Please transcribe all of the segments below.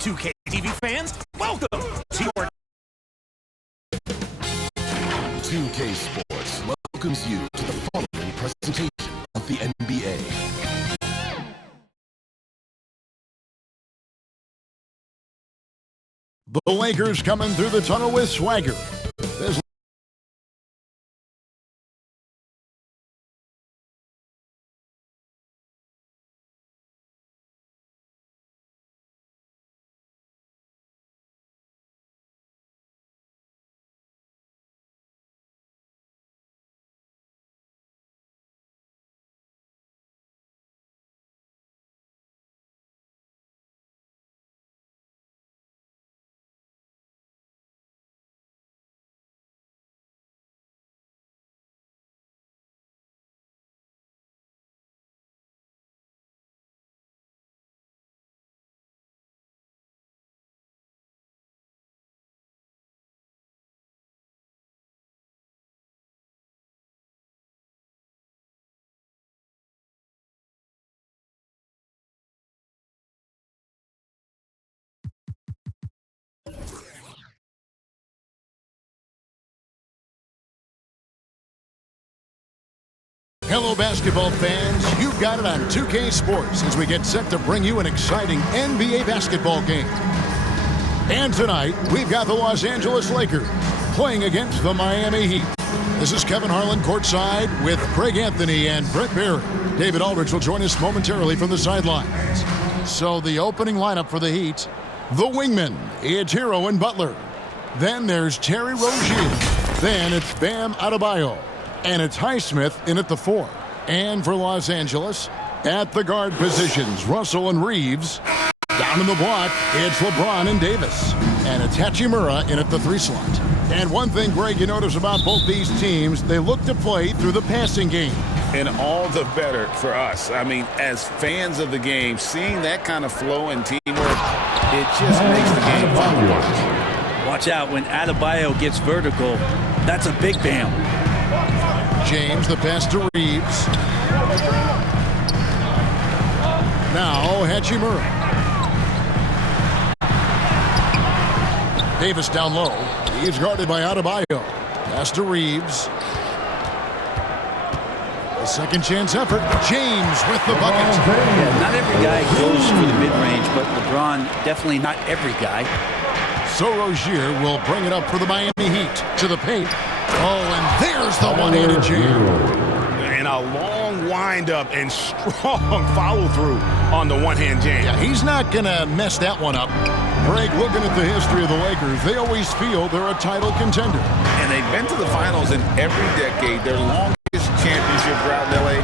2K TV fans, welcome to your 2K Sports welcomes you to the following presentation of the NBA. The Lakers coming through the tunnel with swagger. There's Hello, basketball fans. You've got it on 2K Sports as we get set to bring you an exciting NBA basketball game. And tonight, we've got the Los Angeles Lakers playing against the Miami Heat. This is Kevin Harlan courtside with Craig Anthony and Brett Barry. David Aldridge will join us momentarily from the sidelines. So the opening lineup for the Heat, the wingmen, it's Hero and Butler. Then there's Terry Rozier. Then it's Bam Adebayo. And it's Highsmith in at the 4. And for Los Angeles, at the guard positions, Russell and Reeves. Down in the block, it's LeBron and Davis. And it's Hachimura in at the 3 slot. And one thing, Greg, you notice about both these teams, they look to play through the passing game. And all the better for us. I mean, as fans of the game, seeing that kind of flow and teamwork, it just makes the game fun to watch. Watch out when Adebayo gets vertical. That's a big Bam. James, the pass to Reeves. Now, Hachimura. Davis down low. He's guarded by Adebayo. Pass to Reeves. A second chance effort. James with the bucket. Yeah, not every guy goes for the mid-range, but LeBron, definitely not every guy. So Rozier will bring it up for the Miami Heat to the paint. Oh, and there's the one-handed jam. And a long wind-up and strong follow-through on the one-hand jam. Yeah, he's not going to mess that one up. Greg, looking at the history of the Lakers, they always feel they're a title contender. And they've been to the finals in every decade. Their longest championship drought in L.A.,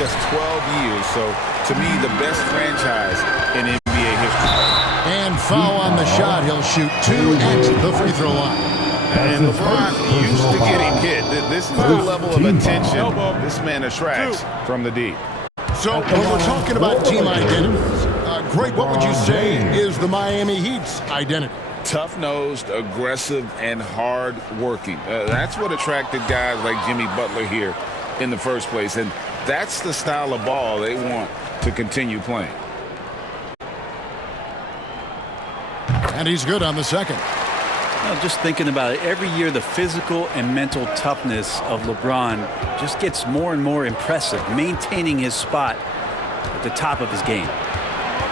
just 12 years. So, to me, the best franchise in NBA history. And foul on the shot. He'll shoot 2 at the free throw line. And LeBron used to getting hit. This is the level of attention this man attracts from the deep. So when we're talking about team identities, Greg, what would you say is the Miami Heat's identity? Tough-nosed, aggressive, and hard-working. That's what attracted guys like Jimmy Butler here in the first place. And that's the style of ball they want to continue playing. And he's good on the second. Well, just thinking about it, every year the physical and mental toughness of LeBron just gets more and more impressive, maintaining his spot at the top of his game.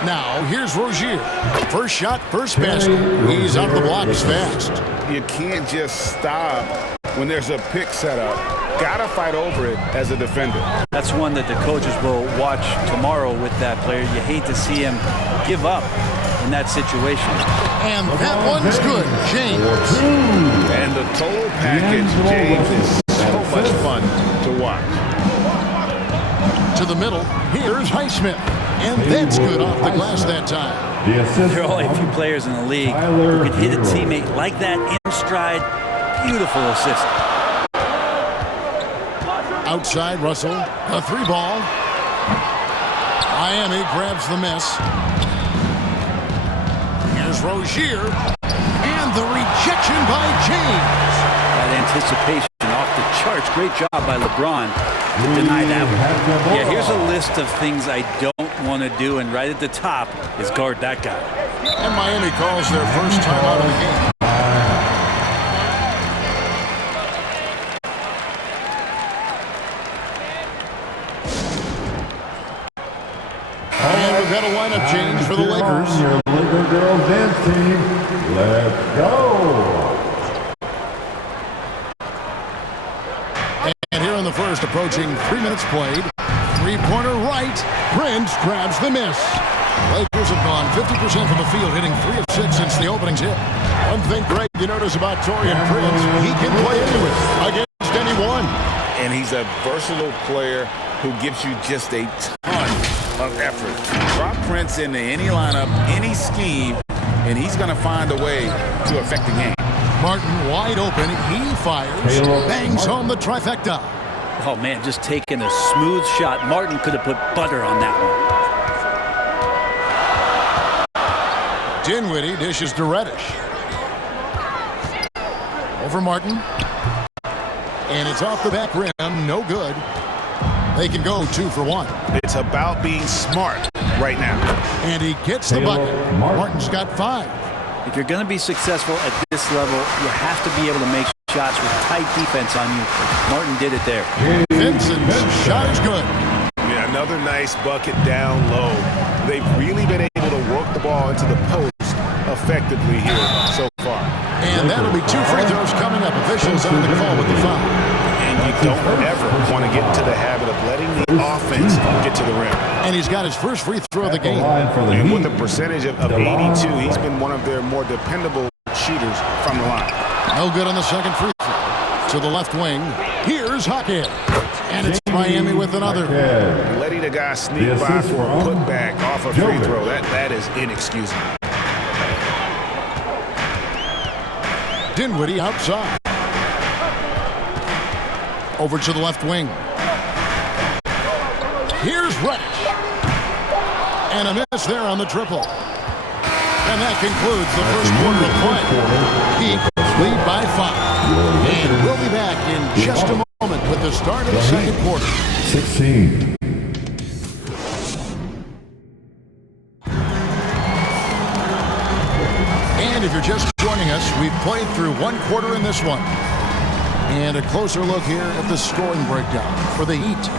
Now, here's Rozier. First shot, first basket. He's out of the blocks fast. You can't just stop when there's a pick set up. Gotta fight over it as a defender. That's one that the coaches will watch tomorrow with that player. You hate to see him give up in that situation. And that one's good. James. And the total package, James, is so much fun to watch. To the middle, here's Highsmith. And that's good off the glass that time. There are only a few players in the league who can hit a teammate like that in stride. Beautiful assist. Outside, Russell. A 3 ball. Miami grabs the miss. Here's Rozier. And the rejection by James. That anticipation off the charts. Great job by LeBron to deny that one. Yeah, here's a list of things I don't want to do, and right at the top is guard that guy. And Miami calls their first time out of the game. And we've got a lineup change for the Lakers. Your Laker girls dance team. Let's go. And here in the first, approaching 3 minutes played. Three-pointer right. Prince grabs the miss. Lakers have gone 50% from the field, hitting 3 of 6 since the opening tip. One thing, Greg, you notice about Taurean Prince, he can play into it against anyone. And he's a versatile player who gives you just a ton of effort. Drop Prince into any lineup, any scheme, and he's going to find a way to affect the game. Martin wide open. He fires. Bangs home the trifecta. Oh, man, just taking a smooth shot. Martin could have put butter on that one. Dinwiddie dishes to Reddish. Over Martin. And it's off the back rim. No good. They can go 2 for 1. It's about being smart right now. And he gets the bucket. Martin's got 5. If you're going to be successful at this level, you have to be able to make shots with tight defense on you. Martin did it there. Vincent's shot is good. Yeah, another nice bucket down low. They've really been able to work the ball into the post effectively here so far. And that'll be 2 free throws coming up. Officials on the call with the foul. And you don't ever want to get into the habit of letting the offense get to the rim. And he's got his first free throw of the game. And with a percentage of 82, he's been one of their more dependable shooters from the line. No good on the second free throw. To the left wing. Here's Hackett. And it's Miami with another. Letting a guy sneak by for a putback off a free throw, that is inexcusable. Dinwiddie outside. Over to the left wing. Here's Reddish. And a miss there on the triple. And that concludes the first quarter of play. Heat lead by 5. And we'll be back in just a moment with the start of the second quarter. 16. And if you're just joining us, we've played through 1 quarter in this one. And a closer look here at the scoring breakdown for the Heat.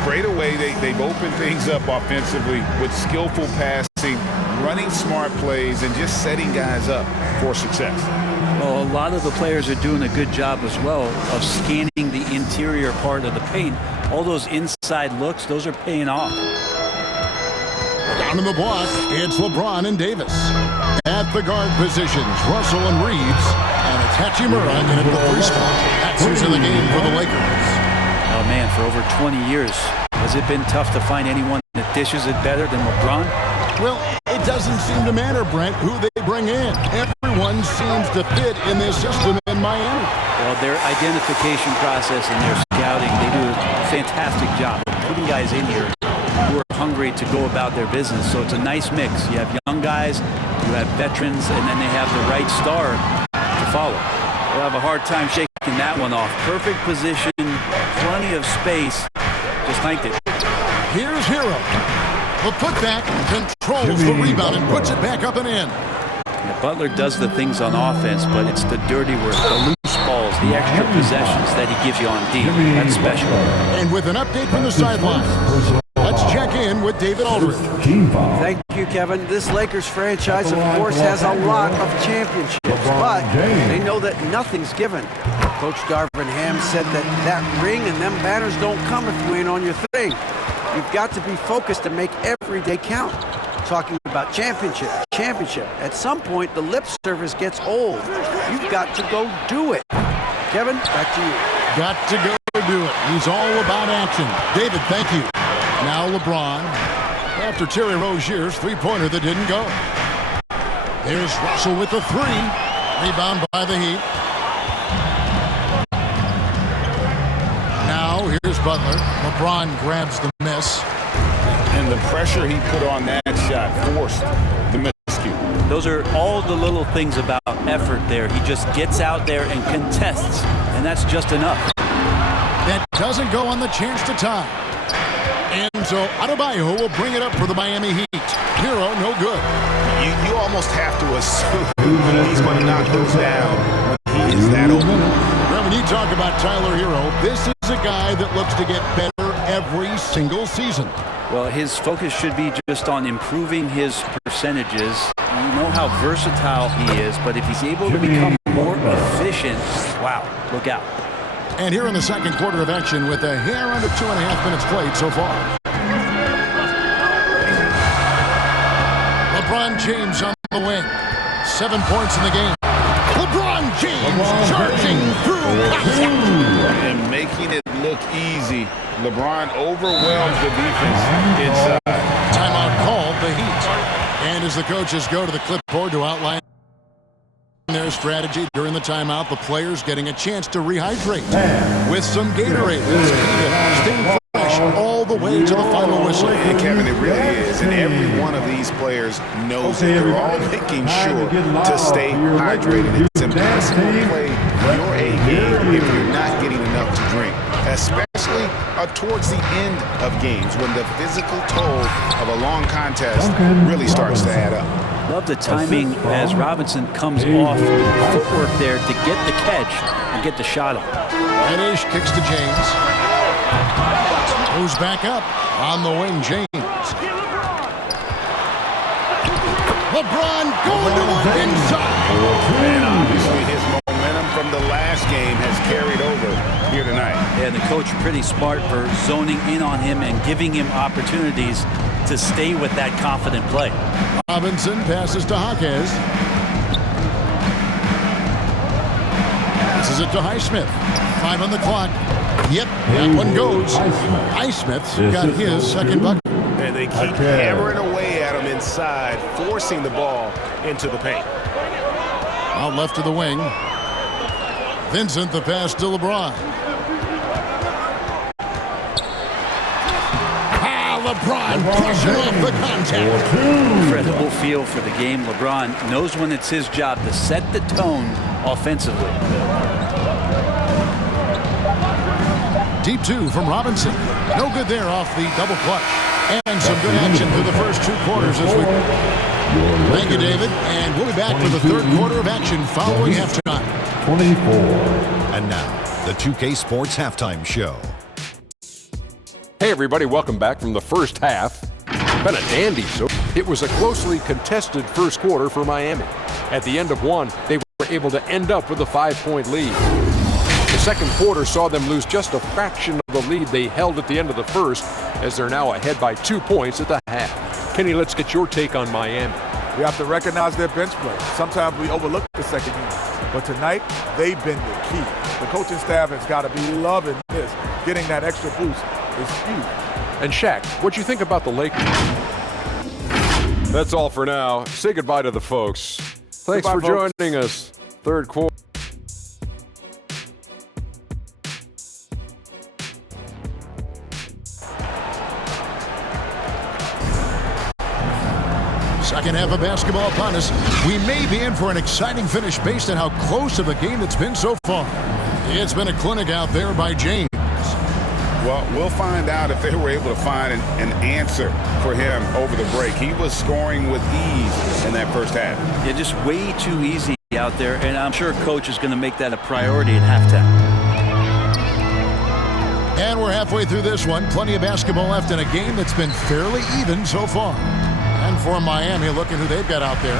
Straight away, they've opened things up offensively with skillful passing, running smart plays, and just setting guys up for success. Well, a lot of the players are doing a good job as well of scanning the interior part of the paint. All those inside looks, those are paying off. Down in the block, it's LeBron and Davis. At the guard positions, Russell and Reeves. And it's Hachimura in at the 3 spot. That's who's in the game for the Lakers. Oh, man, for over 20 years, has it been tough to find anyone that dishes it better than LeBron? Well, it doesn't seem to matter, Brent, who they bring in. Everyone seems to fit in this system in Miami. Well, their identification process and their scouting, they do a fantastic job of putting guys in here who are hungry to go about their business. So it's a nice mix. You have young guys, you have veterans, and then they have the right star to follow. They'll have a hard time shaking that one off. Perfect position, plenty of space. Just tanked it. Here's Hero. The putback controls the rebound and puts it back up and in. Yeah, Butler does the things on offense, but it's the dirty work, the loose balls, the extra possessions that he gives you on D. That's special. And with an update from the sidelines, let's check in with David Aldridge. Thank you, Kevin. This Lakers franchise, of course, has a lot of championships, but they know that nothing's given. Coach Darvin Ham said that ring and them banners don't come if you ain't on your thing. You've got to be focused and make every day count. Talking about championship. At some point, the lip service gets old. You've got to go do it. Kevin, back to you. Got to go do it. He's all about action. David, thank you. Now LeBron. After Terry Rozier's 3-pointer that didn't go. There's Russell with the 3. Rebound by the Heat. Now here's Butler. LeBron grabs the miss. And the pressure he put on that shot forced the miscue. Those are all the little things about effort there. He just gets out there and contests, and that's just enough. That doesn't go on the chance to tie. And so Adebayo will bring it up for the Miami Heat. Hero, no good. You almost have to assume he's going to knock those down when he is that open. Well, when you talk about Tyler Hero, this is a guy that looks to get better every single season. Well, his focus should be just on improving his percentages. You know how versatile he is, but if he's able to become more efficient, wow, look out. And here in the second quarter of action with a hair under 2.5 minutes played so far. LeBron James on the wing. 7 points in the game. LeBron James charging through And making it look easy. LeBron overwhelms the defense inside. Timeout called, the Heat. And as the coaches go to the clipboard to outline their strategy during the timeout, the players getting a chance to rehydrate with some Gatorade. Staying fresh all the way to the final whistle. And Kevin, it really is. And every one of these players knows that they're all making sure to stay hydrated. It's impossible to play your A game if you're not getting enough to drink, especially towards the end of games when the physical toll of a long contest really starts to add up. Love the timing as Robinson comes off footwork there to get the catch and get the shot on. And Ish kicks to James. Goes back up on the wing, James. LeBron going to work inside. And obviously his momentum from the last game has carried over here tonight. And the coach pretty smart for zoning in on him and giving him opportunities to stay with that confident play. Robinson passes to Jaquez. Passes it to Highsmith. 5 on the clock. Yep, that one goes. Highsmith's got his second bucket. And they keep hammering away at him inside, forcing the ball into the paint. Out left to the wing. Vincent the pass to LeBron. LeBron brushing off the contact. Incredible feel for the game. LeBron knows when it's his job to set the tone offensively. Deep 2 from Robinson. No good there off the double clutch. And some good action through the first 2 quarters this week. Thank you, David. And we'll be back for the third quarter of action following halftime. 24. And now, the 2K Sports Halftime Show. Hey everybody, welcome back from the first half. Been a dandy. So it was a closely contested first quarter for Miami. At the end of one, they were able to end up with a 5-point lead. The second quarter saw them lose just a fraction of the lead they held at the end of the first, as they're now ahead by 2 points at the half. Kenny, let's get your take on Miami. We have to recognize their bench play. Sometimes we overlook the second unit, but tonight they've been the key. The coaching staff has got to be loving this. Getting that extra boost is huge. And Shaq, what you think about the Lakers? That's all for now. Say goodbye to the folks. Thanks for joining us. Third quarter. Second half of basketball upon us. We may be in for an exciting finish based on how close of a game it's been so far. It's been a clinic out there by James. Well, we'll find out if they were able to find an answer for him over the break. He was scoring with ease in that first half. Yeah, just way too easy out there, and I'm sure coach is going to make that a priority at halftime. And we're halfway through this one. Plenty of basketball left in a game that's been fairly even so far. And for Miami, look at who they've got out there.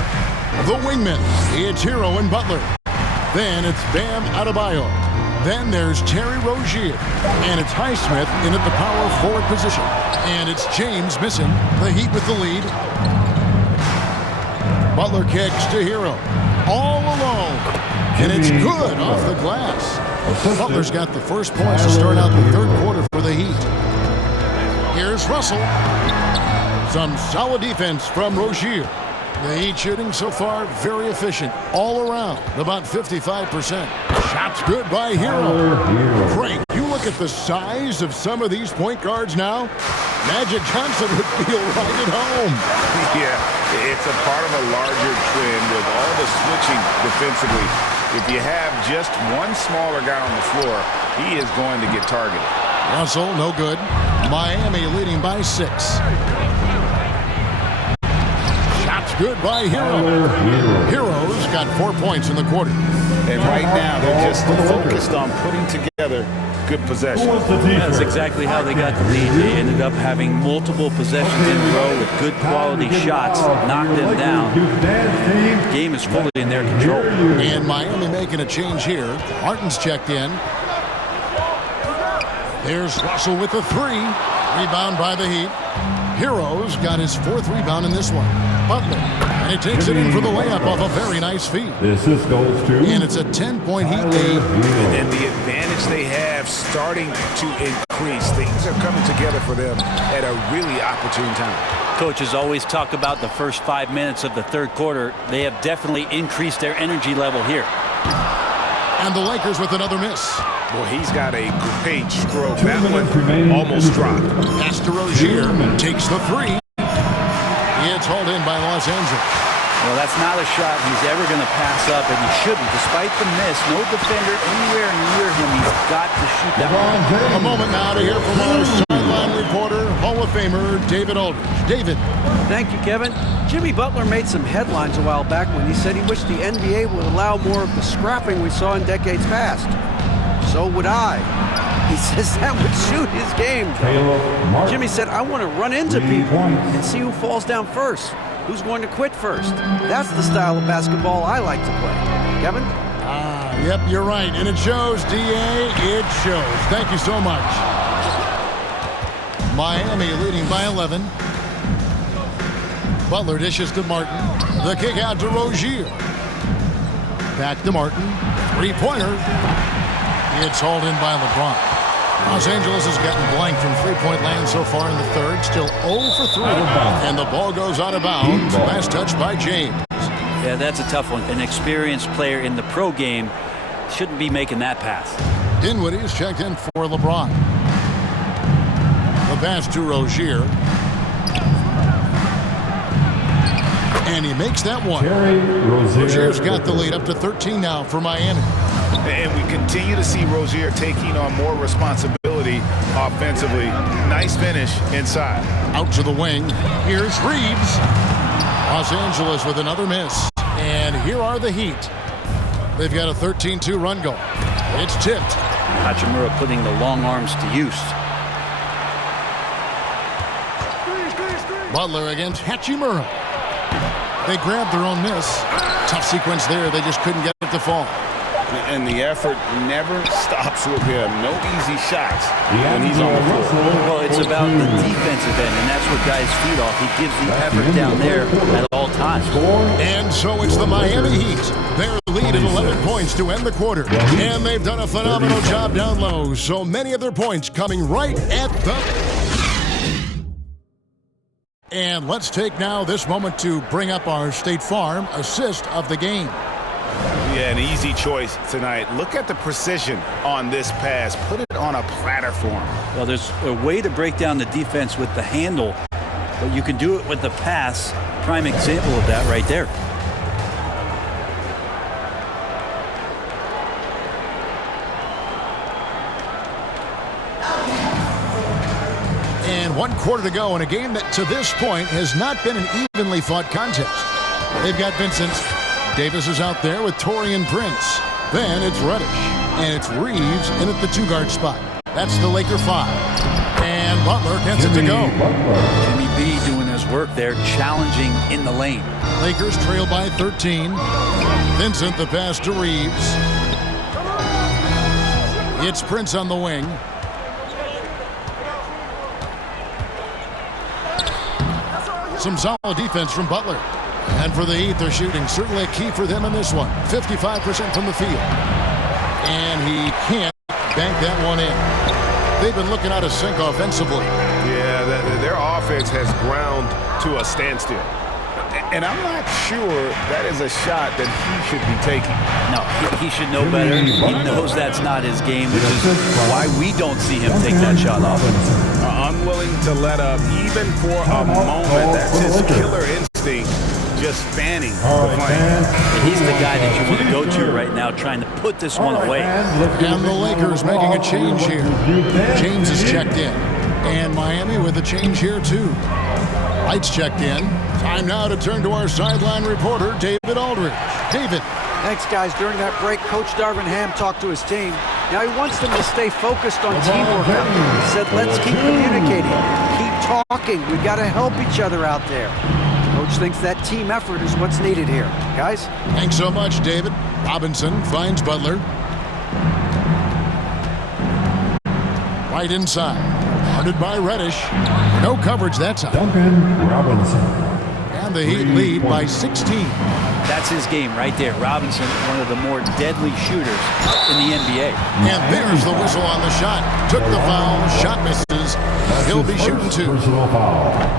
The wingmen. It's Hero and Butler. Then it's Bam Adebayo. Then there's Terry Rozier. And it's Highsmith in at the power forward position. And it's James missing. The Heat with the lead. Butler kicks to Hero. All alone. And it's good off the glass. Butler's got the first points to start out the third quarter for the Heat. Here's Russell. Some solid defense from Rozier. The Heat shooting so far very efficient all around, about 55%. Shots good by Hero. Frank, you look at the size of some of these point guards now. Magic Johnson would feel right at home. Yeah, it's a part of a larger trend with all the switching defensively. If you have just one smaller guy on the floor, he is going to get targeted. Russell, no good. Miami leading by 6. good by Hero. Hero's got 4 points in the quarter. And right now, they're just focused on putting together good possession. That's exactly how they got the lead. They ended up having multiple possessions in a row with good quality shots, knocked them down. The game is fully in their control. And Miami making a change here. Martin's checked in. There's Russell with the 3. Rebound by the Heat. Hero's got his 4th rebound in this one. Butler. And he takes it in for the layup off a very nice feed. The assist goes to. And it's a 10-point Heat lead. And the advantage they have starting to increase. Things are coming together for them at a really opportune time. Coaches always talk about the first 5 minutes of the third quarter. They have definitely increased their energy level here. And the Lakers with another miss. Well, he's got a great stroke. That one almost dropped. Pass to Rozier. Takes the 3. It's hauled in by Los Angeles. Well, that's not a shot he's ever going to pass up, and he shouldn't. Despite the miss, no defender anywhere near him. He's got to shoot that one. A moment now to hear from our sideline reporter, Hall of Famer David Aldridge. David. Thank you, Kevin. Jimmy Butler made some headlines a while back when he said he wished the NBA would allow more of the scrapping we saw in decades past. So would I. He says that would suit his game. Jimmy said, I want to run into people and see who falls down first. Who's going to quit first? That's the style of basketball I like to play. Kevin? Yep, you're right. And it shows, D.A. It shows. Thank you so much. Miami leading by 11. Butler dishes to Martin. The kick out to Rozier. Back to Martin. 3-pointer. It's hauled in by LeBron. Los Angeles has gotten blank from three-point land so far in the third. Still 0 for 3. And the ball goes out of bounds. Last touch by James. Yeah, that's a tough one. An experienced player in the pro game shouldn't be making that pass. Dinwiddie's checked in for LeBron. The pass to Rozier. And he makes that one. Rozier's got the lead up to 13 now for Miami. And we continue to see Rozier taking on more responsibility offensively. Nice finish inside. Out to the wing. Here's Reeves. Los Angeles with another miss. And here are the Heat. They've got a 13-2 run goal. It's tipped. Hachimura putting the long arms to use. Butler against Hachimura. They grabbed their own miss. Tough sequence there. They just couldn't get it to fall. And the effort never stops with him. No easy shots when he's on the floor. Well, it's about the defensive end, and that's what guys feed off. He gives the effort down there at all times. And so it's the Miami Heat. Their lead at 11 points to end the quarter. And they've done a phenomenal job down low. So many of their points coming right at the... And let's take now this moment to bring up our State Farm assist of the game. Yeah, an easy choice tonight. Look at the precision on this pass. Put it on a platter for him. Well, there's a way to break down the defense with the handle, but you can do it with the pass. Prime example of that right there. And 1 quarter to go in a game that to this point has not been an evenly fought contest. They've got Vincent. Davis is out there with Taurean Prince. Then it's Reddish. And it's Reeves in at the 2-guard spot. That's the Laker 5. And Butler gets it to go. Jimmy B doing his work there, challenging in the lane. Lakers trail by 13. Vincent the pass to Reeves. It's Prince on the wing. Some solid defense from Butler. And for the Heat, they're shooting. Certainly a key for them in this one. 55% from the field. And he can't bank that one in. They've been looking out of sync offensively. Yeah, their offense has ground to a standstill. And I'm not sure that is a shot that he should be taking. No, he should know better. He knows that's not his game, which is why we don't see him take that shot off. Unwilling to let up even for a moment. That's his killer instinct. Just fanning the flame. He's the guy that you want to go to right now, trying to put this one away. And the Lakers making a change here. James is checked in. And Miami with a change here, too. Lights checked in. Time now to turn to our sideline reporter, David Aldridge. David. Thanks, guys. During that break, Coach Darvin Ham talked to his team. Now he wants them to stay focused on teamwork out there. He said, let's keep communicating, keep talking. We've got to help each other out there. Coach thinks that team effort is what's needed here. Guys? Thanks so much, David. Robinson finds Butler. Right inside. Guarded by Reddish. No coverage that time. Duncan Robinson. And the Heat lead by 16. That's his game right there. Robinson, one of the more deadly shooters in the NBA. And there's the whistle on the shot. Took the foul. Shot misses. He'll be shooting two.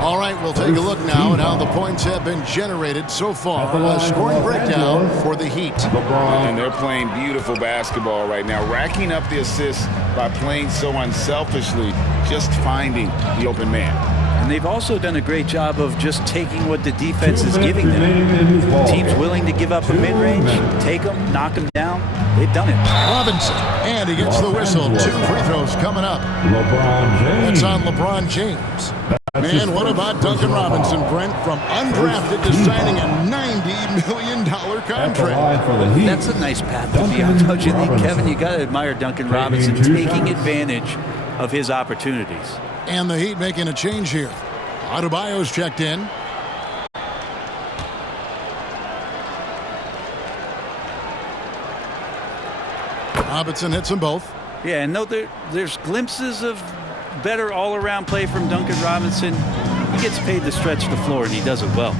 All right, we'll take a look now at how the points have been generated so far. A scoring breakdown for the Heat. And they're playing beautiful basketball right now, racking up the assists by playing so unselfishly, just finding the open man. And they've also done a great job of just taking what the defense is giving them. Teams willing to give up a mid-range, take them, knock them down. They've done it. Robinson, and he gets the whistle. 2 free throws coming up. LeBron James. That's on LeBron James. Man, what about Duncan Robinson, Brent, from undrafted to signing a $90 million contract? That's a nice path to be on, don't you think, Kevin? You got to admire Duncan Robinson taking advantage of his opportunities. And the Heat making a change here. Adebayo's checked in. Robinson hits them both. Yeah, and there's glimpses of better all-around play from Duncan Robinson. He gets paid to stretch the floor, and he does it well.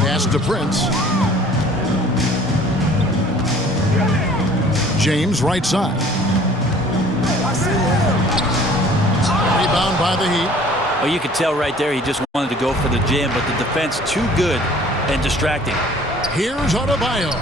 Pass to Prince. James, right side. Rebound by the Heat. Oh, you could tell right there he just wanted to go for the jam, but the defense too good and distracting. Here's Adebayo.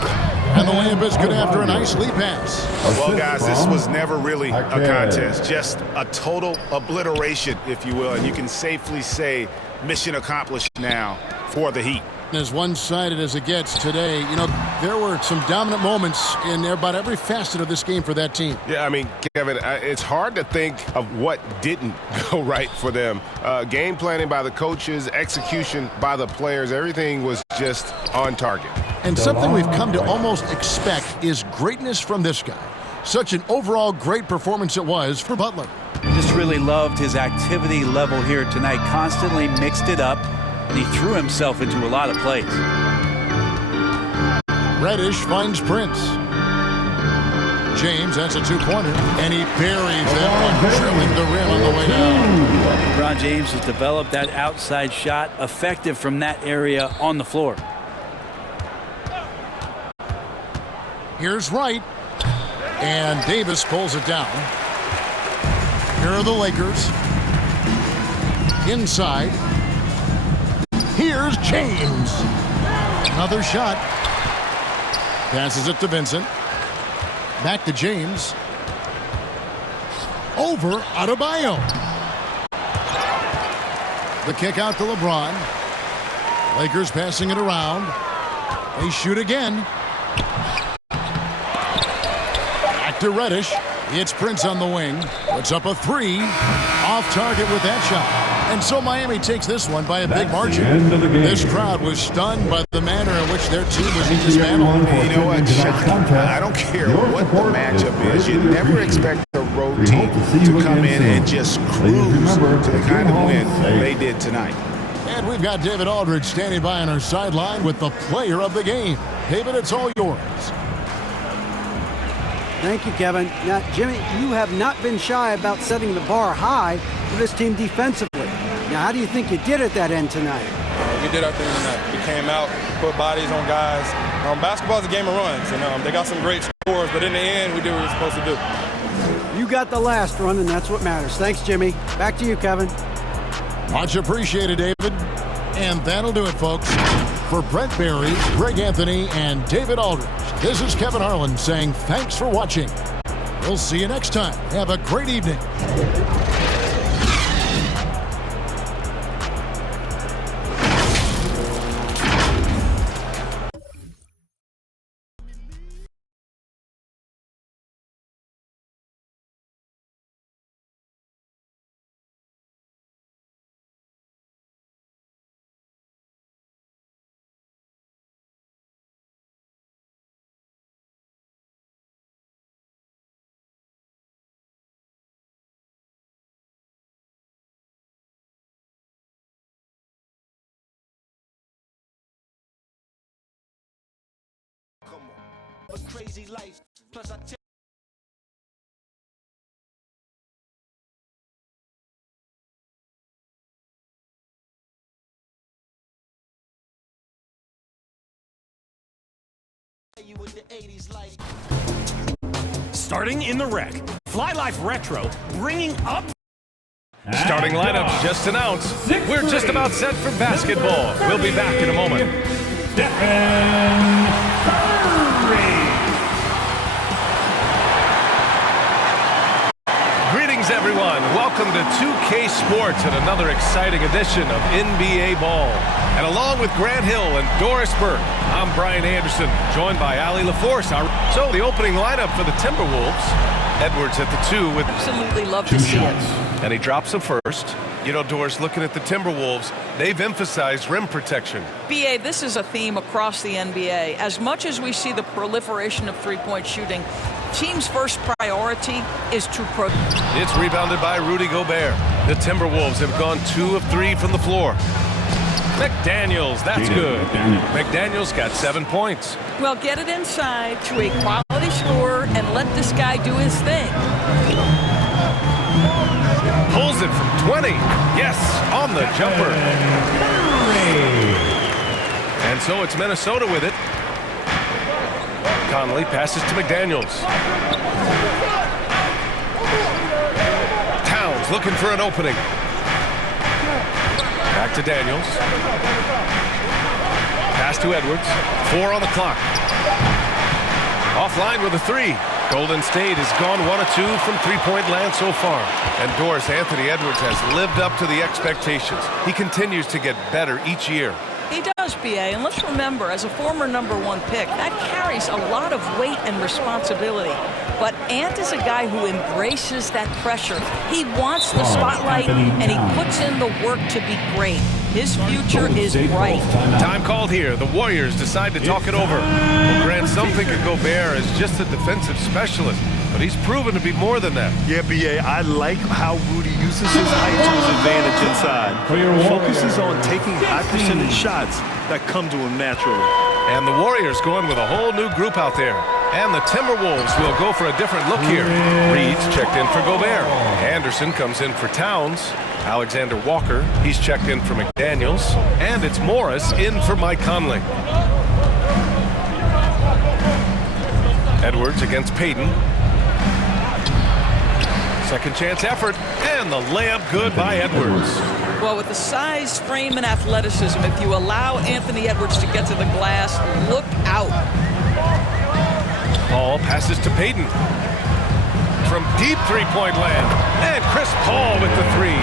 And the layup is good after a nice lead pass. Well, guys, this was never really a contest. Just a total obliteration, if you will. And you can safely say mission accomplished now for the Heat. As one-sided as it gets today, you know, there were some dominant moments in about every facet of this game for that team. Yeah, I mean, Kevin, it's hard to think of what didn't go right for them. Game planning by the coaches, execution by the players, everything was just on target. And something we've come to almost expect is greatness from this guy. Such an overall great performance it was for Butler. Just really loved his activity level here tonight. Constantly mixed it up. And he threw himself into a lot of plays. Reddish finds Prince. James, that's a 2-pointer. And he buries that one, drilling the rim on the way down. LeBron James has developed that outside shot, effective from that area on the floor. Here's Wright. And Davis pulls it down. Here are the Lakers. Inside. Here's James. Another shot. Passes it to Vincent. Back to James. Over Adebayo. The kick out to LeBron. Lakers passing it around. They shoot again. Back to Reddish. It's Prince on the wing. Puts up a 3. Off target with that shot. And so Miami takes this one by a big margin. This crowd was stunned by the manner in which their team was dismantled. You know what, Sean? I don't care what the matchup is. You never expect a road team to come in and just cruise to the kind of win they did tonight. And we've got David Aldridge standing by on our sideline with the player of the game. David, it's all yours. Thank you, Kevin. Now, Jimmy, you have not been shy about setting the bar high for this team defensively. Now, how do you think you did at that end tonight? We did our thing tonight. We came out, put bodies on guys. Basketball is a game of runs, and they got some great scores, but in the end, we did what we were supposed to do. You got the last run, and that's what matters. Thanks, Jimmy. Back to you, Kevin. Much appreciated, David. And that'll do it, folks. For Brent Barry, Greg Anthony, and David Aldridge, this is Kevin Harlan saying thanks for watching. We'll see you next time. Have a great evening. crazy life. Plus I you what the 80s like. Starting in the rec, Fly Life Retro bringing up. Starting lineups just announced. We're just about set for basketball. We'll be back in a moment. Greetings, everyone. Welcome to 2K Sports and another exciting edition of NBA Ball. And along with Grant Hill and Doris Burke, I'm Brian Anderson, joined by Ali LaForce. So the opening lineup for the Timberwolves. Edwards at the 2 with... Absolutely love to see it. And he drops him first. You know, Doris, looking at the Timberwolves, they've emphasized rim protection. BA, this is a theme across the NBA. As much as we see the proliferation of three-point shooting, team's first priority is to protect. It's rebounded by Rudy Gobert. The Timberwolves have gone 2 of 3 from the floor. McDaniels, that's good. McDaniels got 7 points. Well, get it inside to a quality scorer and let this guy do his thing. Pulls it from 20. Yes, on the jumper. And so it's Minnesota with it. Conley passes to McDaniels. Towns looking for an opening. Back to Daniels. Pass to Edwards. 4 on the clock. Offline with a 3. Golden State has gone 1 of 2 from three-point land so far. And Doris, Anthony Edwards has lived up to the expectations. He continues to get better each year. He does, BA, and let's remember, as a former #1 pick, that carries a lot of weight and responsibility. But Ant is a guy who embraces that pressure. He wants the spotlight, and he puts in the work to be great. His future is bright. Time called here. The Warriors decide to talk it over. Well, Grant, some think of Gobert as just a defensive specialist, but he's proven to be more than that. Yeah, BA, I like how Rudy uses his height to his advantage inside. Focuses on taking high-percentage shots that come to him naturally. And the Warriors going with a whole new group out there. And the Timberwolves will go for a different look here. Reed's checked in for Gobert. Anderson comes in for Towns. Alexander Walker, he's checked in for McDaniels. And it's Morris in for Mike Conley. Edwards against Payton. Second chance effort, and the layup good by Edwards. Well, with the size, frame, and athleticism, if you allow Anthony Edwards to get to the glass, look out. Paul passes to Payton. From deep three-point land. And Chris Paul with the 3.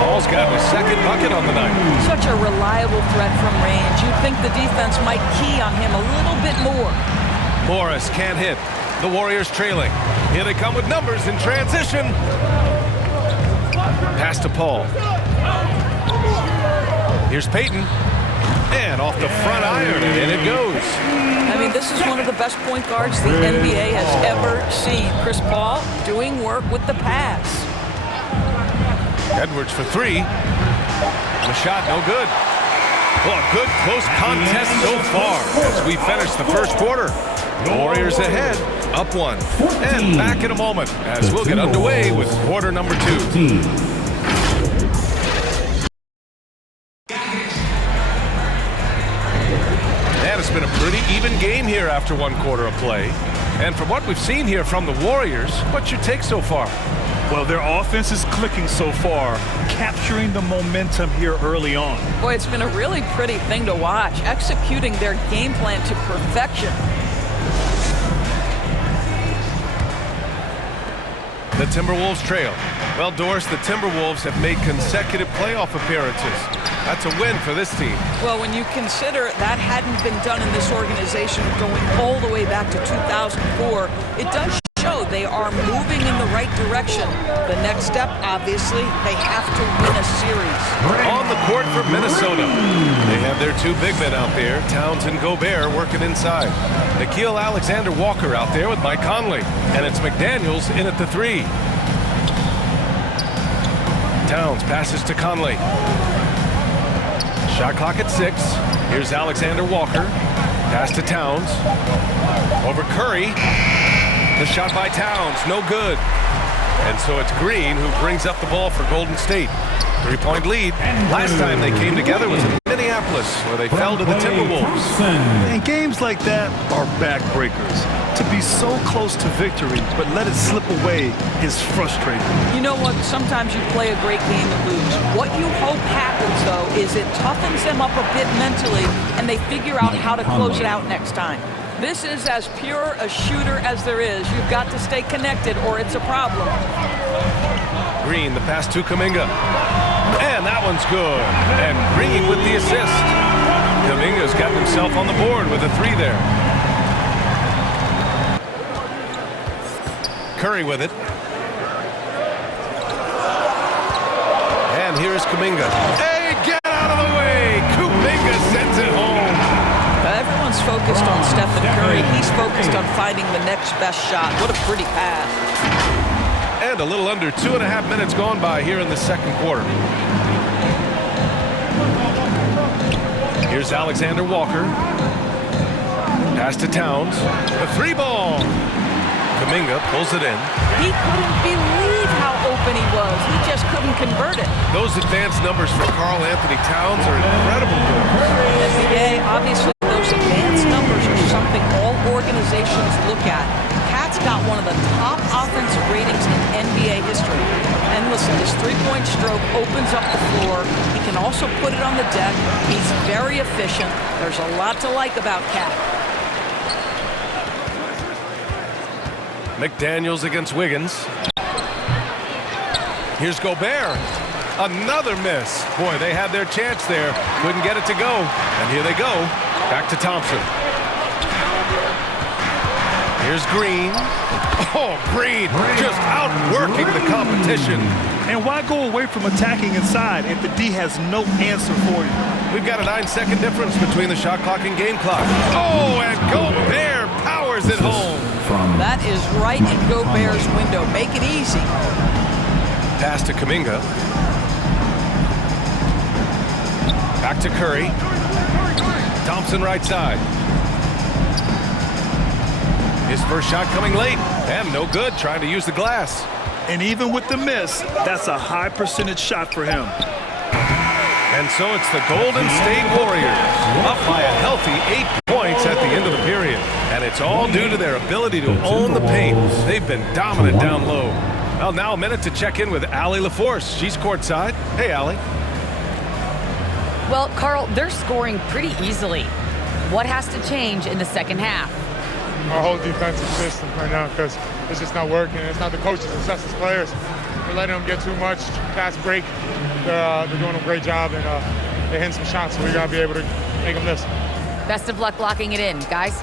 Paul's got his second bucket on the night. Such a reliable threat from range. You'd think the defense might key on him a little bit more. Morris can't hit. The Warriors trailing. Here they come with numbers in transition. Pass to Paul. Here's Payton. And off the front iron, and in it goes. I mean, this is one of the best point guards the NBA has ever seen. Chris Paul doing work with the pass. Edwards for 3. The shot no good. Well, a good close contest so far as we finish the first quarter. The Warriors ahead, up 1. And back in a moment as we'll get underway with quarter number 2. It's been a pretty even game here after 1 quarter of play. And from what we've seen here from the Warriors, what's your take so far? Well, their offense is clicking so far, capturing the momentum here early on. Boy, it's been a really pretty thing to watch, executing their game plan to perfection. The Timberwolves trail. Well, Doris, the Timberwolves have made consecutive playoff appearances. That's a win for this team. Well, when you consider that hadn't been done in this organization going all the way back to 2004, it does show they are moving in the right direction. The next step, obviously, they have to win a series. On the court for Minnesota. They have their 2 big men out there, Towns and Gobert, working inside. Nickeil Alexander-Walker out there with Mike Conley. And it's McDaniels in at the 3. Towns passes to Conley. Shot clock at 6. Here's Alexander Walker. Pass to Towns. Over Curry. The shot by Towns, no good. And so it's Green who brings up the ball for Golden State. 3-point lead. Last time they came together was in Minneapolis, where they fell to the Timberwolves. And games like that are backbreakers. To be so close to victory, but let it slip away is frustrating. You know what? Sometimes you play a great game and lose. What you hope happens, though, is it toughens them up a bit mentally, and they figure out how to close it out next time. This is as pure a shooter as there is. You've got to stay connected, or it's a problem. Green, the pass to Kuminga. And that one's good. And Green with the assist. Kuminga's got himself on the board with a 3 there. Curry with it. And here's Kuminga. Hey, get out of the way! Kuminga sends it home. Everyone's focused on Stephen Curry. He's focused on finding the next best shot. What a pretty pass. And a little under 2.5 minutes gone by here in the second quarter. Here's Alexander Walker. Pass to Towns. A 3-ball. Kuminga pulls it in. He couldn't believe how open he was. He just couldn't convert it. Those advanced numbers for Karl Anthony Towns are incredible. NBA, obviously, those advanced numbers are something all organizations look at. Cat's got one of the top offensive ratings in NBA history. And listen, this three-point stroke opens up the floor. He can also put it on the deck. He's very efficient. There's a lot to like about Cat. McDaniels against Wiggins. Here's Gobert. Another miss. Boy, they had their chance there. Couldn't get it to go. And here they go. Back to Thompson. Here's Green. Oh, Green just outworking the competition. And why go away from attacking inside if the D has no answer for you? We've got a 9-second difference between the shot clock and game clock. Oh, and Gobert powers it home. That is right in Gobert's window. Make it easy. Pass to Kuminga. Back to Curry. Thompson right side. His first shot coming late, and no good, trying to use the glass. And even with the miss, that's a high percentage shot for him. And so it's the Golden State Warriors, up by a healthy 8 points at the end of the period. And it's all due to their ability to own the paint. They've been dominant down low. Well, now a minute to check in with Allie LaForce. She's courtside. Hey, Allie. Well, Carl, they're scoring pretty easily. What has to change in the second half? Our whole defensive system right now, because it's just not working. It's not the coaches, it's us as players. We're letting them get too much, fast break. They're doing a great job, and they're hitting some shots, so we got to be able to make them miss. Best of luck locking it in, guys.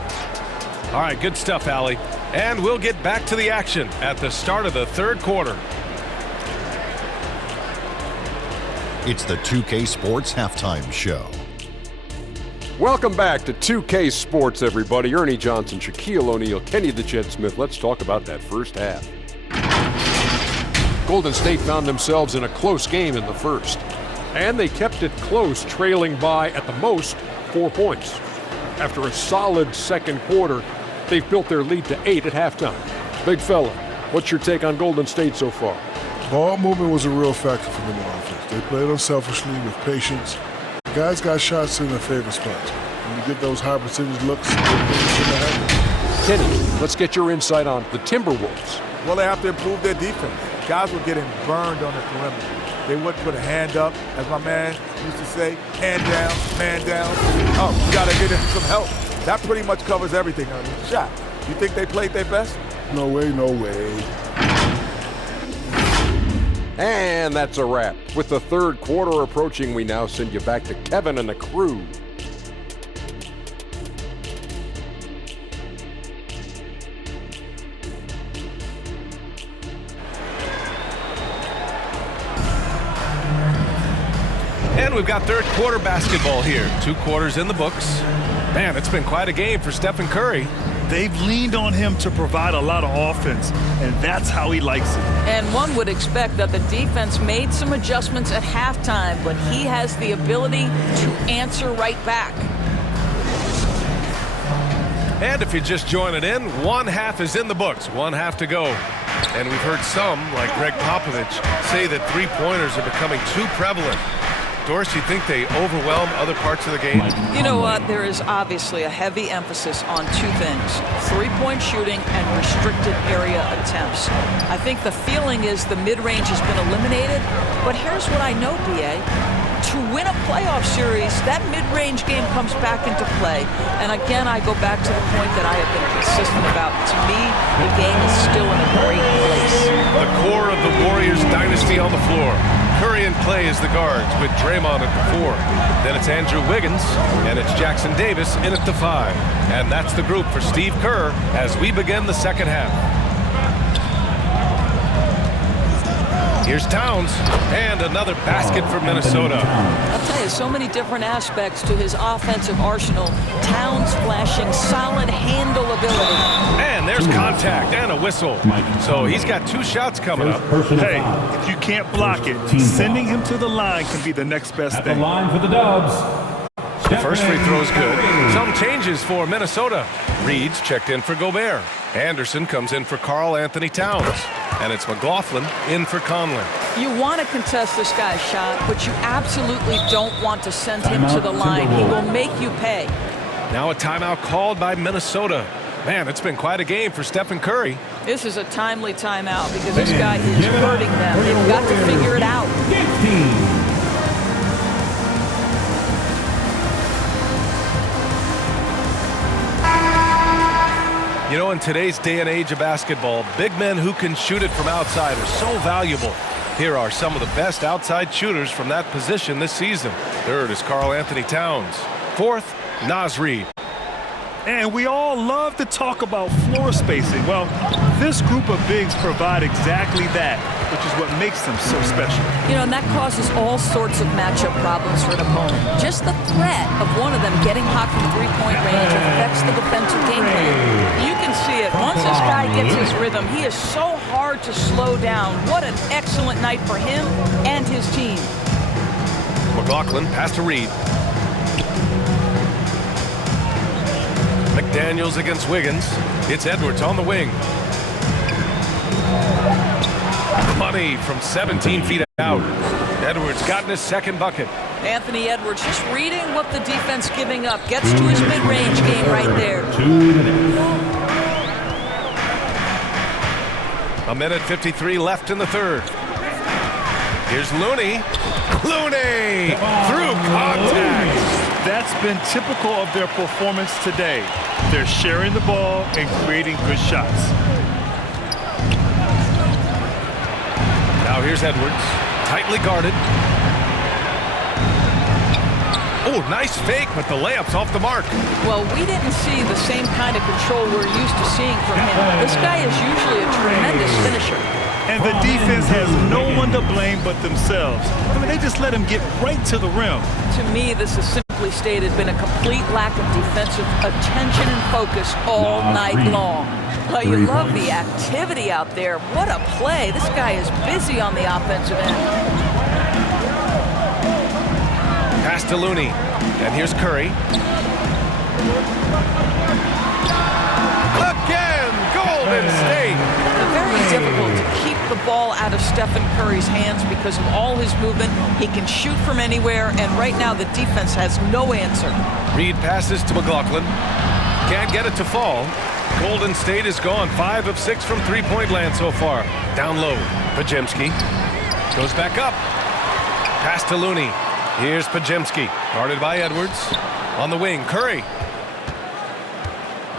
All right, good stuff, Allie. And we'll get back to the action at the start of the third quarter. It's the 2K Sports Halftime Show. Welcome back to 2K Sports, everybody. Ernie Johnson, Shaquille O'Neal, Kenny the Jet Smith. Let's talk about that first half. Golden State found themselves in a close game in the first, and they kept it close, trailing by, at the most, 4 points. After a solid second quarter, they've built their lead to 8 at halftime. Big fella, what's your take on Golden State so far? Ball movement was a real factor for them on offense. They played unselfishly with patience. Guys got shots in their favorite spots. When you get those high percentage looks, Kenny, let's get your insight on the Timberwolves. Well, they have to improve their defense. Guys were getting burned on the perimeter. They wouldn't put a hand up, as my man used to say, hand down, man down. Oh, you got to get him some help. That pretty much covers everything on the shot. You think they played their best? No way, no way. And that's a wrap. With the third quarter approaching, we now send you back to Kevin and the crew. And we've got third quarter basketball here. 2 quarters in the books. Man, it's been quite a game for Stephen Curry. They've leaned on him to provide a lot of offense, and that's how he likes it. And one would expect that the defense made some adjustments at halftime, but he has the ability to answer right back. And if you're just joining in, one half is in the books, one half to go. And we've heard some, like Greg Popovich, say that three-pointers are becoming too prevalent. Doris, you think they overwhelm other parts of the game? You know what? There is obviously a heavy emphasis on two things: three-point shooting and restricted area attempts. I think the feeling is the mid-range has been eliminated, but here's what I know, BA. To win a playoff series, that mid-range game comes back into play. And again, I go back to the point that I have been consistent about. To me, the game is still in a great place. The core of the Warriors dynasty on the floor. Curry and Clay as the guards, with Draymond at the 4. Then it's Andrew Wiggins, and it's Jackson Davis in at the 5. And that's the group for Steve Kerr as we begin the second half. Here's Towns, and another basket for Minnesota. I'll tell you, so many different aspects to his offensive arsenal. Towns flashing solid handle ability. And there's contact and a whistle. So he's got 2 shots coming up. Hey, if you can't block it, sending him to the line can be the next best thing. The line for the Dubs. First free throw's good. Some changes for Minnesota. Reed's checked in for Gobert. Anderson comes in for Karl Anthony Towns. And it's McLaughlin in for Conley. You want to contest this guy's shot, but you absolutely don't want to send him to the line. He will make you pay. Now a timeout called by Minnesota. Man, it's been quite a game for Stephen Curry. This is a timely timeout because this guy is hurting them. They've got to figure it out. You know, in today's day and age of basketball, big men who can shoot it from outside are so valuable. Here are some of the best outside shooters from that position this season. Third is Karl Anthony Towns. Fourth, Naz Reid. And we all love to talk about floor spacing. Well, this group of bigs provide exactly that, which is what makes them so special. You know, and that causes all sorts of matchup problems for an opponent. Just the threat of one of them getting hot from three-point range affects the defensive game plan. You can see it. Once this guy gets his rhythm, he is so hard to slow down. What an excellent night for him and his team. McLaughlin, pass to Reed. McDaniels against Wiggins. It's Edwards on the wing. Money from 17 feet out. Edwards gotten his second bucket. Anthony Edwards just reading what the defense giving up. Gets to his mid-range game right there. 2 minutes. A minute 53 left in the third. Here's Looney. Looney through contact. That's been typical of their performance today. They're sharing the ball and creating good shots. Now here's Edwards, tightly guarded. Oh, nice fake, but the layup's off the mark. Well, we didn't see the same kind of control we're used to seeing from him. This guy is usually a tremendous finisher. And the defense has no one to blame but themselves. I mean, they just let him get right to the rim. To me, this has simply stated been a complete lack of defensive attention and focus all night long. But you love the activity out there. What a play. This guy is busy on the offensive end. Pass to Looney. And here's Curry. Again, Golden State. Very difficult to keep the ball out of Stephen Curry's hands because of all his movement. He can shoot from anywhere, and right now the defense has no answer. Reed passes to McLaughlin. Can't get it to fall. Golden State is gone 5 of 6 from three-point land so far. Down low, Podziemski goes back up. Pass to Looney. Here's Podziemski, guarded by Edwards. On the wing, Curry.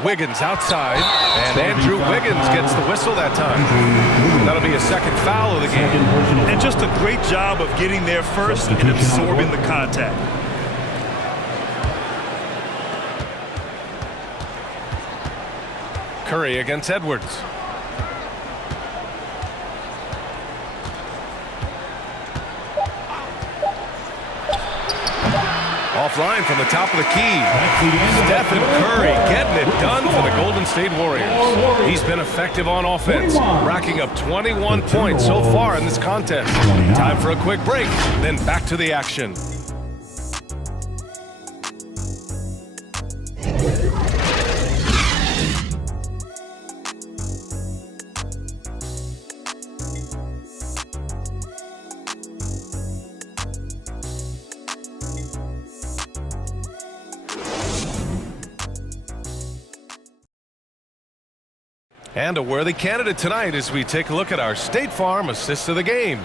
Wiggins outside, and Andrew Wiggins gets the whistle that time. That'll be a second foul of the game. And just a great job of getting there first and absorbing the contact. Curry against Edwards. Offline from the top of the key. Stephen Curry getting it done for the Golden State Warriors. He's been effective on offense, racking up 21 points so far in this contest. Time for a quick break, then back to the action. And a worthy candidate tonight as we take a look at our State Farm assist of the game.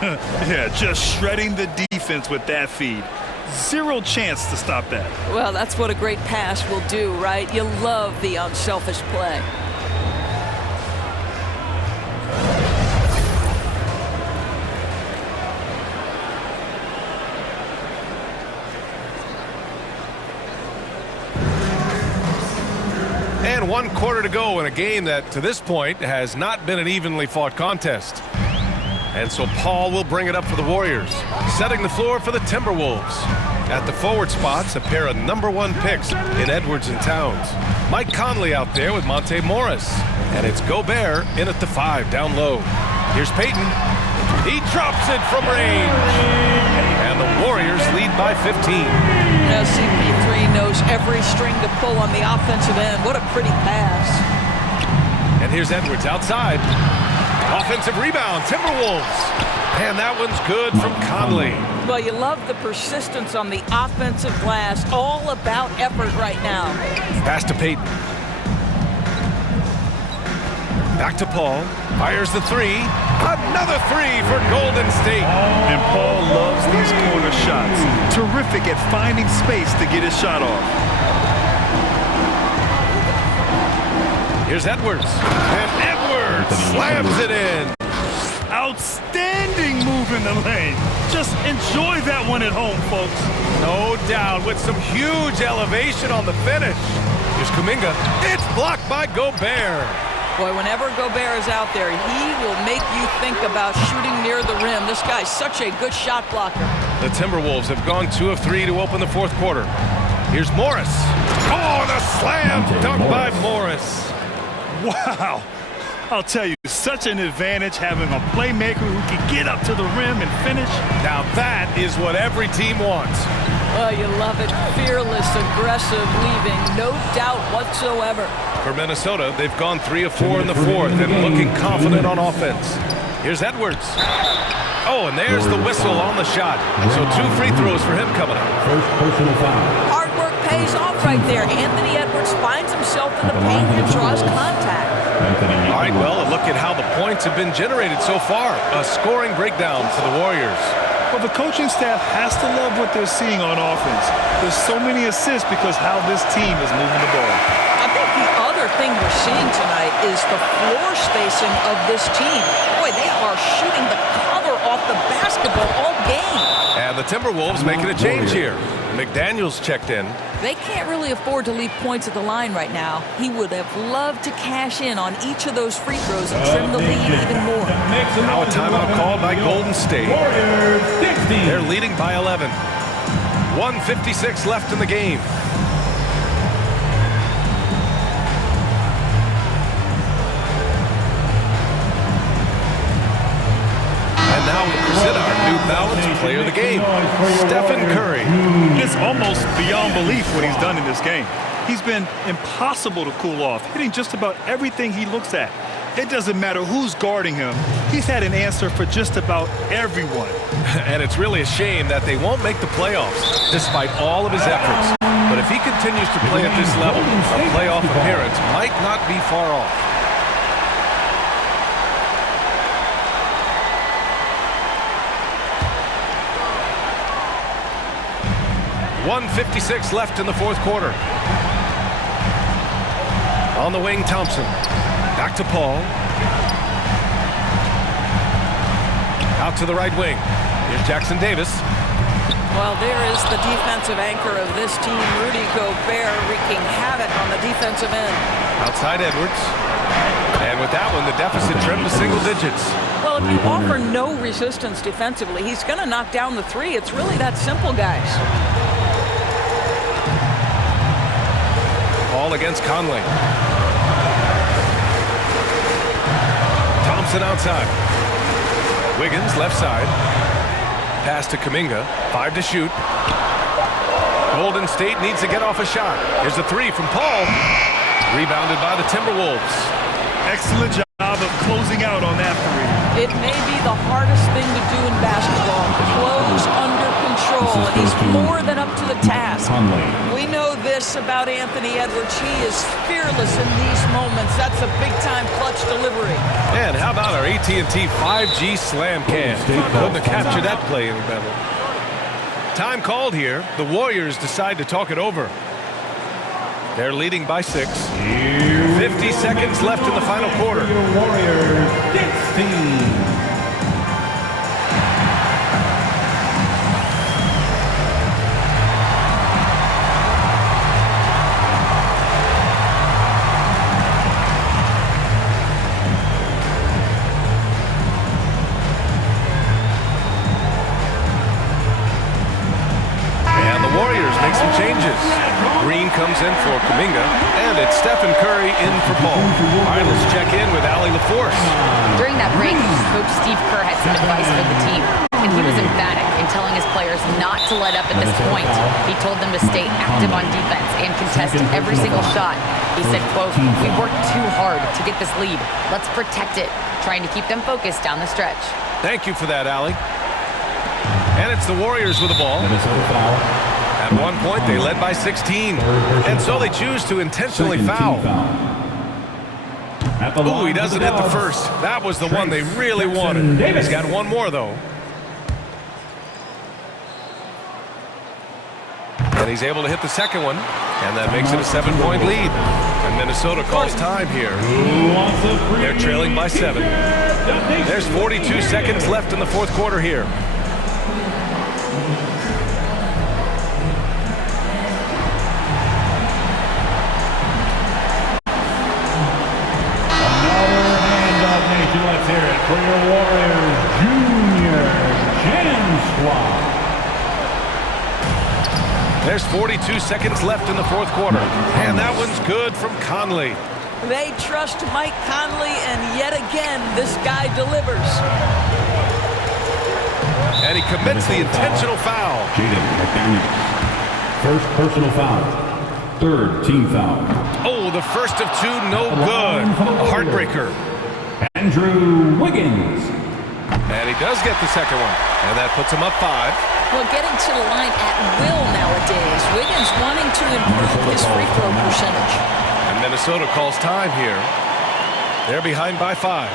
Yeah, just shredding the defense with that feed. Zero chance to stop that. Well, that's what a great pass will do, right? You love the unselfish play. And 1 quarter to go in a game that, to this point, has not been an evenly fought contest. And so Paul will bring it up for the Warriors, setting the floor for the Timberwolves. At the forward spots, a pair of #1 picks in Edwards and Towns. Mike Conley out there with Monte Morris. And it's Gobert in at the 5, down low. Here's Payton. He drops it from range. And the Warriors lead by 15. Now CP3 knows every string to pull on the offensive end. What a pretty pass. And here's Edwards outside. Offensive rebound, Timberwolves. And that one's good from Conley. Well, you love the persistence on the offensive glass. All about effort right now. Pass to Payton. Back to Paul. Fires the 3. Another 3 for Golden State. And Paul loves these corner shots. Terrific at finding space to get his shot off. Here's Edwards. And Edwards slams it in. Outstanding move in the lane. Just enjoy that one at home, folks. No doubt, with some huge elevation on the finish. Here's Kuminga. It's blocked by Gobert. Boy, whenever Gobert is out there, he will make you think about shooting near the rim. This guy's such a good shot blocker. The Timberwolves have gone 2 of 3 to open the 4th quarter. Here's Morris. Oh, the slam dunk by Morris. Wow. I'll tell you, such an advantage having a playmaker who can get up to the rim and finish. Now that is what every team wants. Oh, you love it. Fearless, aggressive, leaving. No doubt whatsoever. For Minnesota, they've gone 3 of 4 in the 4th and looking confident on offense. Here's Edwards. Oh, and there's the whistle on the shot. So 2 free throws for him coming up. Hard work pays off right there. Anthony Edwards finds himself in the paint and draws contact. All right, well, a look at how the points have been generated so far. A scoring breakdown for the Warriors. Well, the coaching staff has to love what they're seeing on offense. There's so many assists because how this team is moving the ball. I think the other thing we're seeing tonight is the floor spacing of this team. Boy, they are shooting the cover off the basketball all game. And the Timberwolves making a change here. McDaniels checked in. They can't really afford to leave points at the line right now. He would have loved to cash in on each of those free throws and trim the lead even more. Now a timeout called by Golden State. They're leading by 11. 1:56 left in the game. And now we present our New Balance Player of the Game, Stephen Curry. It's almost beyond belief what he's done in this game. He's been impossible to cool off, hitting just about everything he looks at. It doesn't matter who's guarding him. He's had an answer for just about everyone. And it's really a shame that they won't make the playoffs, despite all of his efforts. But if he continues to play at this level, a playoff appearance might not be far off. .156 left in the 4th quarter. On the wing, Thompson. Back to Paul. Out to the right wing. Here's Jackson Davis. Well, there is the defensive anchor of this team, Rudy Gobert, wreaking havoc on the defensive end. Outside Edwards. And with that one, the deficit trimmed to single digits. Well, if you offer no resistance defensively, he's going to knock down the 3. It's really that simple, guys. Ball against Conley. Thompson outside. Wiggins left side. Pass to Kuminga. 5 to shoot. Golden State needs to get off a shot. Here's a 3 from Paul. Rebounded by the Timberwolves. Excellent job of closing out on that 3. It may be the hardest thing to do in basketball. Close under control, and he's more than up to the task. We know this this about Anthony Edwards. He is fearless in these moments. That's a big-time clutch delivery. And how about our AT&T 5G slam cam? Couldn't have captured that play any better. Time called here. The Warriors decide to talk it over. They're leading by 6. 50 seconds left in the final quarter. Warriors 16. Some changes. Green comes in for Kuminga, and it's Stephen Curry in for Paul. All right, let's check in with Allie LaForce. During that break, Coach Steve Kerr had some advice for the team, and he was emphatic in telling his players not to let up at this point. He told them to stay active on defense and contest every single shot. He said, quote, "We worked too hard to get this lead. Let's protect it," trying to keep them focused down the stretch. Thank you for that, Allie. And it's the Warriors with the ball. At one point, they led by 16, and so they choose to intentionally foul. Ooh, he doesn't hit the first. That was the one they really wanted. He's got one more, though. And he's able to hit the second one, and that makes it a 7-point lead. And Minnesota calls time here. They're trailing by 7. There's 42 seconds left in the fourth quarter here. Let's hear it for your Warriors Junior Jam Squad. There's 42 seconds left in the fourth quarter. And that one's good from Conley. They trust Mike Conley, and yet again, this guy delivers. And he commits the intentional foul. Jaden McDaniels. First personal foul. Third team foul. Oh, the first of 2, no good. A heartbreaker. Andrew Wiggins. And he does get the second one. And that puts him up 5. Well, getting to the line at will nowadays. Wiggins wanting to improve his free throw percentage. And Minnesota calls time here. They're behind by 5.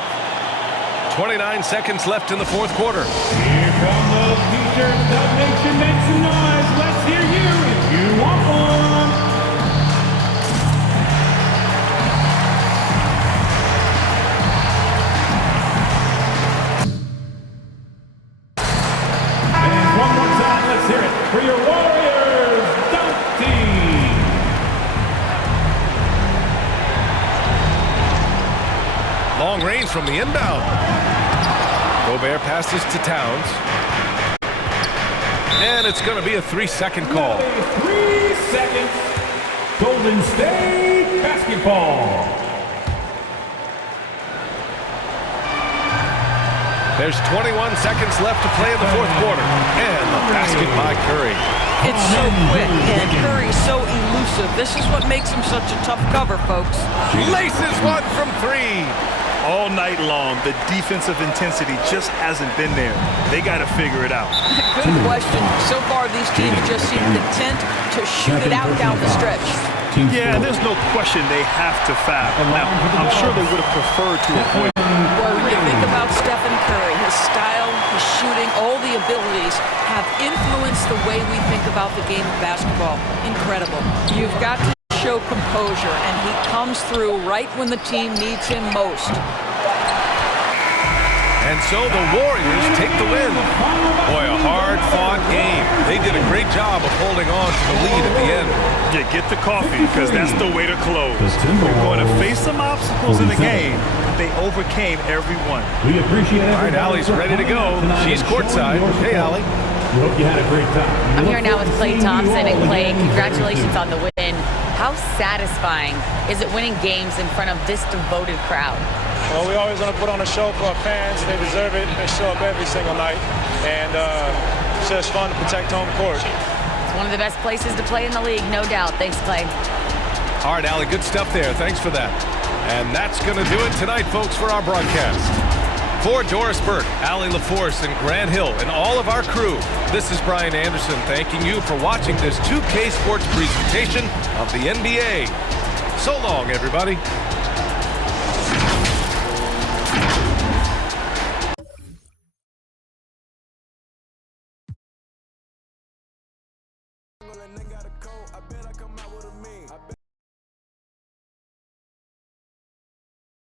29 seconds left in the fourth quarter. Here come those features. Dub Nation, make some noise. Let's hear you if you want one. Let's hear it for your Warriors dunk team. Long range from the inbound. Gobert passes to Towns. And it's going to be a 3-second call. 3 seconds. Golden State basketball. There's 21 seconds left to play in the fourth quarter. And the basket by Curry. It's so quick, and Curry's so elusive. This is what makes him such a tough cover, folks. Laces one from 3. All night long, the defensive intensity just hasn't been there. They got to figure it out. Good question. So far, these teams just seem content to shoot it out down the stretch. Yeah, there's no question they have to foul. Now, I'm sure they would have preferred to avoid it. Well, when you think about Stephen Curry, his style, his shooting, all the abilities have influenced the way we think about the game of basketball. Incredible. You've got to show composure, and he comes through right when the team needs him most. And so the Warriors take the win. Boy, a hard-fought game. They did a great job of holding on to the lead at the end. Yeah, get the coffee, because that's the way to close. You're going to face some obstacles in the game. They overcame every one. We appreciate it. All right, Allie's ready to go. She's courtside. Hey, Allie. We hope you had a great time. I'm here now with Klay Thompson. And Klay, congratulations on the win. How satisfying is it winning games in front of this devoted crowd? Well, we always want to put on a show for our fans. They deserve it. They show up every single night. And it's just fun to protect home court. It's one of the best places to play in the league, no doubt. Thanks, Klay. All right, Allie, good stuff there. Thanks for that. And that's going to do it tonight, folks, for our broadcast. For Doris Burke, Allie LaForce, and Grant Hill, and all of our crew, this is Brian Anderson thanking you for watching this 2K Sports presentation of the NBA. So long, everybody.